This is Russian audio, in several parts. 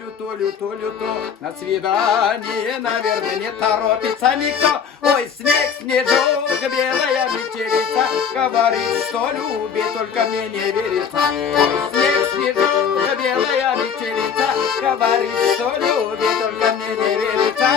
тулю-тулю-тулю-ту. На свидание, наверное, не торопится никто. Ой, снег, снежок, белая метелица, говорит, что любит, только мне не верится. Ой, снег, снежок, белая метелица, говорит, что любит, только мне не верится.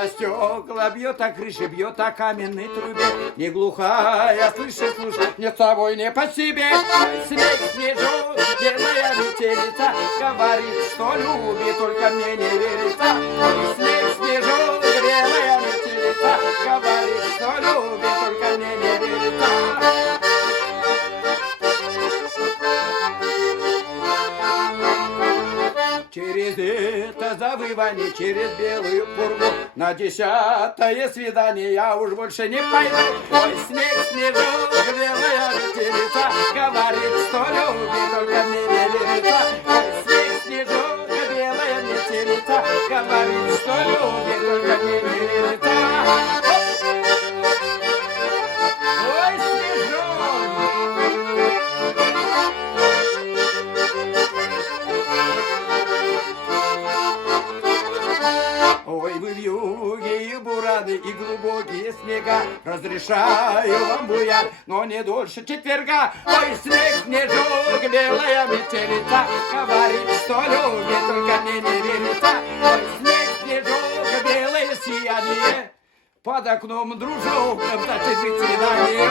Стекла бьет, а крыши бьет, а каменной трубе. Не глухая, слышишь, слушай, не с тобой, не по себе. Снег, снежок, белая метелица, говорит, что любит, только мне не верится. Снег, снежок, белая метелица, говорит, что любит, только мне не верится. Через это завывание, через белую пургу, на 10-е свидание я уж больше не пойду. Ой, снег, снежок, белая метелица, говорит, что любит, только мне не верится. Ой, снег, снежок, белая метелица, говорит, что любит, только мне не верится. Ой, снежок! Ой, вы в юге и бураны, и глубокие снега, разрешаю вам буян, но не дольше четверга. Ой, снег, снежок, белая метелица, говорит, что любит, только мне не верится. Ой, снег, снежок, белое сияние, под окном дружок, значит, ведь свидание.